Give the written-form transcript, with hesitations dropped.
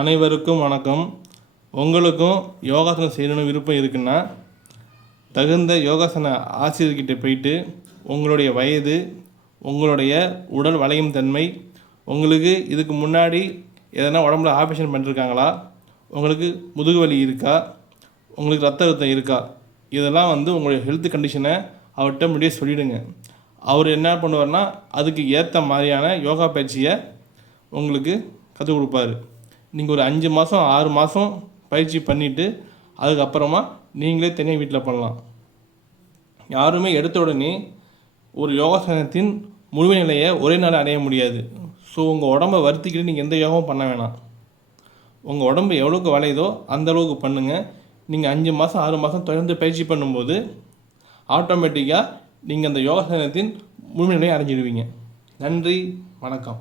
அனைவருக்கும் வணக்கம். உங்களுக்கும் யோகாசனம் செய்யணும்னு விருப்பம் இருக்குன்னா தகுந்த யோகாசன ஆசிரியர்கிட்ட போயிட்டு உங்களுடைய வயது, உங்களுடைய உடல் வளையும் தன்மை, உங்களுக்கு இதுக்கு முன்னாடி எதனா உடம்புல ஆப்ரேஷன் பண்ணிருக்காங்களா, உங்களுக்கு முதுகு வலி இருக்கா, உங்களுக்கு ரத்த அழுத்தம் இருக்கா, இதெல்லாம் உங்களுடைய ஹெல்த் கண்டிஷனை அவர்கிட்ட முன்னாடியே சொல்லிவிடுங்க. அவர் என்ன பண்ணுவார்னா அதுக்கு ஏற்ற மாதிரியான யோகா பயிற்சியை உங்களுக்கு கற்றுக் கொடுப்பாரு. நீங்கள் ஒரு 5 மாதம் 6 மாதம் பயிற்சி பண்ணிவிட்டு அதுக்கப்புறமா நீங்களே தனியாக வீட்டில் பண்ணலாம். யாருமே எடுத்த உடனே ஒரு யோகாசனத்தின் முழு நிலையை ஒரே நாள் அடைய முடியாது. ஸோ உங்கள் உடம்பை வருத்திக்கிட்டு நீங்கள் எந்த யோகாவும் பண்ண வேணாம். உங்கள் உடம்பு எவ்வளோக்கு வளையுதோ அந்தளவுக்கு பண்ணுங்கள். நீங்கள் 5 மாதம் 6 மாதம் தொடர்ந்து பயிற்சி பண்ணும்போது ஆட்டோமேட்டிக்காக நீங்கள் அந்த யோகாசனத்தின் முழு நிலையை அடைஞ்சிடுவீங்க. நன்றி, வணக்கம்.